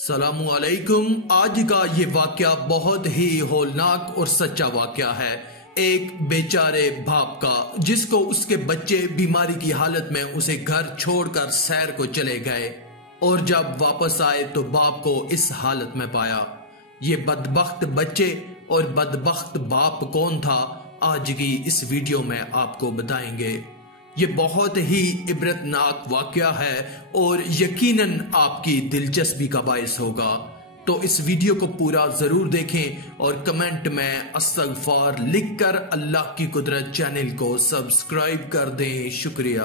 सलामुअलैकुम। आज का ये वाकया बहुत ही होलनाक और सच्चा वाकया है। एक बेचारे बाप का जिसको उसके बच्चे बीमारी की हालत में उसे घर छोड़कर सैर को चले गए और जब वापस आए तो बाप को इस हालत में पाया। ये बदबख्त बच्चे और बदबख्त बाप कौन था, आज की इस वीडियो में आपको बताएंगे। ये बहुत ही इबरतनाक वाकया है और यकीनन आपकी दिलचस्पी का बायस होगा, तो इस वीडियो को पूरा जरूर देखें और कमेंट में अस्तगफार लिखकर अल्लाह की कुदरत चैनल को सब्सक्राइब कर दें। शुक्रिया।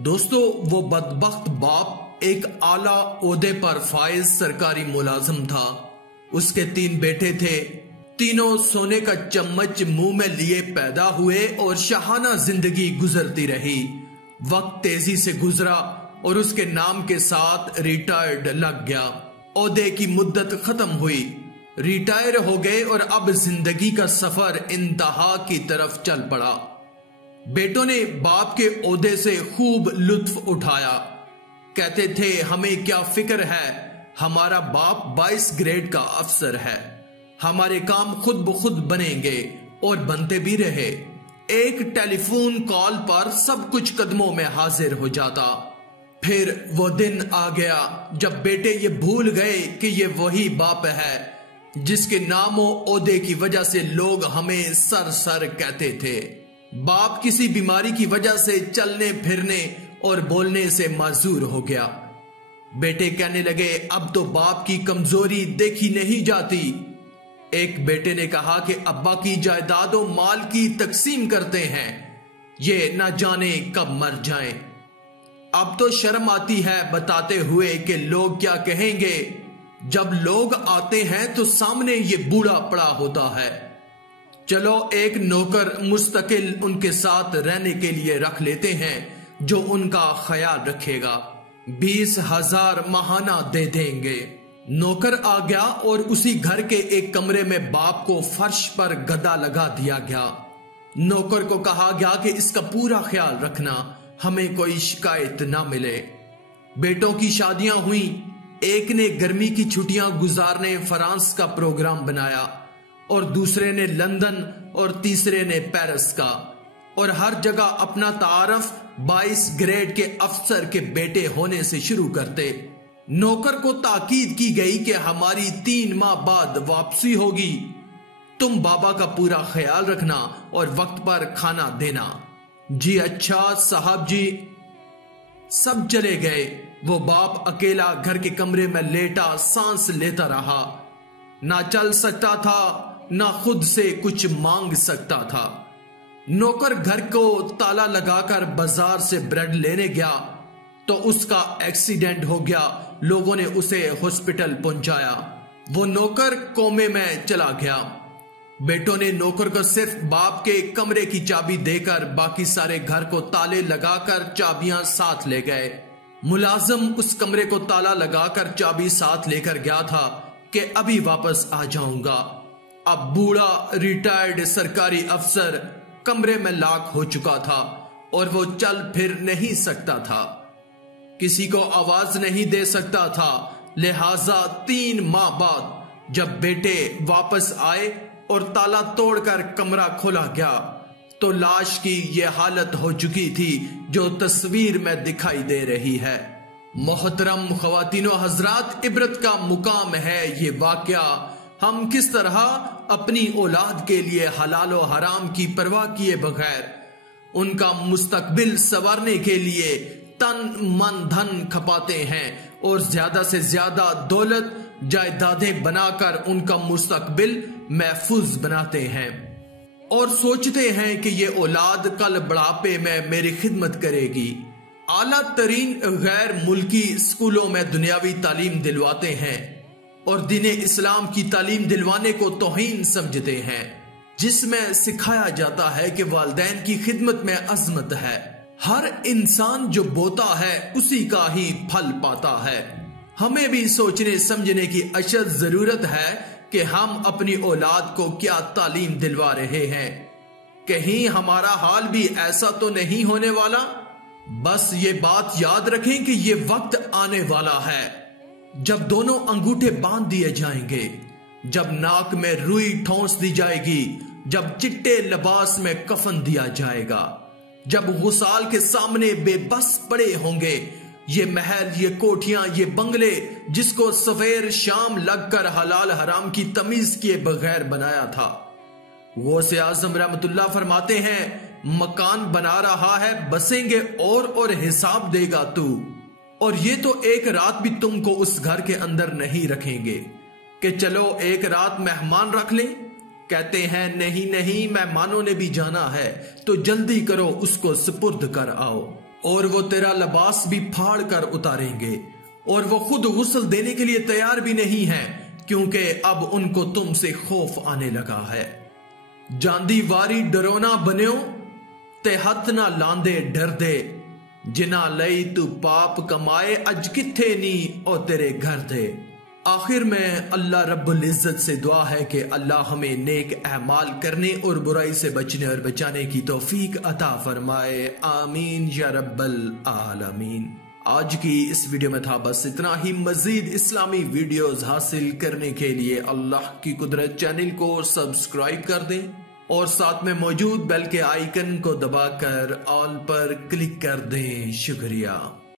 दोस्तों, वो बदबख्त बाप एक आला ओहदे पर फाइज सरकारी मुलाजिम था। उसके 3 बेटे थे। तीनों सोने का चम्मच मुंह में लिए पैदा हुए और शाहाना जिंदगी गुजरती रही। वक्त तेजी से गुजरा और उसके नाम के साथ रिटायर्ड लग गया। ओहदे की मुद्दत खत्म हुई, रिटायर हो गए और अब जिंदगी का सफर इंतहा की तरफ चल पड़ा। बेटों ने बाप के ओहदे से खूब लुत्फ उठाया। कहते थे, हमें क्या फिक्र है, हमारा बाप 22 ग्रेड का अफसर है, हमारे काम खुद ब खुद बनेंगे, और बनते भी रहे। एक टेलीफोन कॉल पर सब कुछ कदमों में हाजिर हो जाता। फिर वो दिन आ गया जब बेटे ये भूल गए कि ये वही बाप है जिसके नामों ओहदे की वजह से लोग हमें सर सर कहते थे। बाप किसी बीमारी की वजह से चलने फिरने और बोलने से माजूर हो गया। बेटे कहने लगे, अब तो बाप की कमजोरी देखी नहीं जाती। एक बेटे ने कहा कि अब्बा की जायदादों माल की तकसीम करते हैं, ये ना जाने कब मर जाएं। अब तो शर्म आती है बताते हुए कि लोग क्या कहेंगे। जब लोग आते हैं तो सामने ये बूढ़ा पड़ा होता है। चलो एक नौकर मुस्तकिल उनके साथ रहने के लिए रख लेते हैं जो उनका ख्याल रखेगा। 20,000 महाना दे देंगे। नौकर आ गया और उसी घर के एक कमरे में बाप को फर्श पर गदा लगा दिया गया। नौकर को कहा गया कि इसका पूरा ख्याल रखना, हमें कोई शिकायत ना मिले। बेटों की शादियां हुई। एक ने गर्मी की छुट्टियां गुजारने फ्रांस का प्रोग्राम बनाया और दूसरे ने लंदन और तीसरे ने पेरिस का, और हर जगह अपना तारफ 22 ग्रेड के अफसर के बेटे होने से शुरू करते। नौकर को ताकीद की गई कि हमारी 3 माह बाद वापसी होगी, तुम बाबा का पूरा ख्याल रखना और वक्त पर खाना देना। जी अच्छा साहब जी। सब चले गए। वो बाप अकेला घर के कमरे में लेटा सांस लेता रहा। ना चल सकता था, ना खुद से कुछ मांग सकता था। नौकर घर को ताला लगाकर बाजार से ब्रेड लेने गया तो उसका एक्सीडेंट हो गया। लोगों ने उसे हॉस्पिटल पहुंचाया। वो नौकर कोमे में चला गया। बेटों ने नौकर को सिर्फ बाप के कमरे की चाबी देकर बाकी सारे घर को ताले लगाकर चाबियां साथ ले गए। मुलाजिम उस कमरे को ताला लगाकर चाबी साथ लेकर गया था कि अभी वापस आ जाऊंगा। अब बूढ़ा रिटायर्ड सरकारी अफसर कमरे में लाक हो चुका था और वो चल फिर नहीं सकता था, किसी को आवाज नहीं दे सकता था। लिहाजा 3 माह बाद जब बेटे वापस आए और ताला तोड़कर कमरा खोला गया तो लाश की यह हालत हो चुकी थी जो तस्वीर में दिखाई दे रही है। मोहतरम ख्वातीनो हजरात, इबरत का मुकाम है ये वाकया। हम किस तरह अपनी औलाद के लिए हलाल और हराम की परवाह किए बगैर उनका मुस्तकबिल संवारने के लिए तन मन धन खपाते हैं और ज्यादा से ज्यादा दौलत जायदादें बनाकर उनका मुस्तकबिल महफूज बनाते हैं और सोचते हैं कि ये औलाद कल बुढ़ापे में मेरी खिदमत करेगी। आला तरीन गैर मुल्की स्कूलों में दुनियावी तालीम दिलवाते हैं और दीने इस्लाम की तालीम दिलवाने को तौहीन समझते हैं, जिसमें सिखाया जाता है कि वालिदैन की खिदमत में अजमत है। हर इंसान जो बोता है उसी का ही फल पाता है। हमें भी सोचने समझने की अशद जरूरत है कि हम अपनी औलाद को क्या तालीम दिलवा रहे हैं। कहीं हमारा हाल भी ऐसा तो नहीं होने वाला। बस ये बात याद रखें कि ये वक्त आने वाला है जब दोनों अंगूठे बांध दिए जाएंगे, जब नाक में रुई ठोंस दी जाएगी, जब चिट्टे लिबास में कफन दिया जाएगा, जब गुसाल के सामने बेबस पड़े होंगे ये महल, ये कोठियां, ये बंगले जिसको सवेर शाम लगकर हलाल हराम की तमीज किए बगैर बनाया था। गौसे आजम रहमतुल्लाह फरमाते हैं, मकान बना रहा है, बसेंगे और हिसाब देगा तू। और ये तो एक रात भी तुमको उस घर के अंदर नहीं रखेंगे कि चलो एक रात मेहमान रख लें। कहते हैं नहीं नहीं, मेहमानों ने भी जाना है तो जल्दी करो, उसको सुपुर्द कर आओ। और वो तेरा लिबास भी फाड़ कर उतारेंगे और वो खुद गुस्ल देने के लिए तैयार भी नहीं है, क्योंकि अब उनको तुमसे खौफ आने लगा है। जांदी वारी डरोना बन्यो ते हथ ना लांदे डर दे, जिना लई तू पाप कमाए अज किथे नी ओ तेरे घर दे। आखिर में अल्लाह रब्बुल इज्जत से दुआ है कि अल्लाह हमें नेक अहमाल करने और बुराई से बचने और बचाने की तौफीक अता फरमाए। आमीन या रब्बल आलमीन। आज की इस वीडियो में था बस इतना ही। मजीद इस्लामी वीडियोस हासिल करने के लिए अल्लाह की कुदरत चैनल को सब्सक्राइब कर दें और साथ में मौजूद बेल के आइकन को दबाकर ऑल पर क्लिक कर दें। शुक्रिया।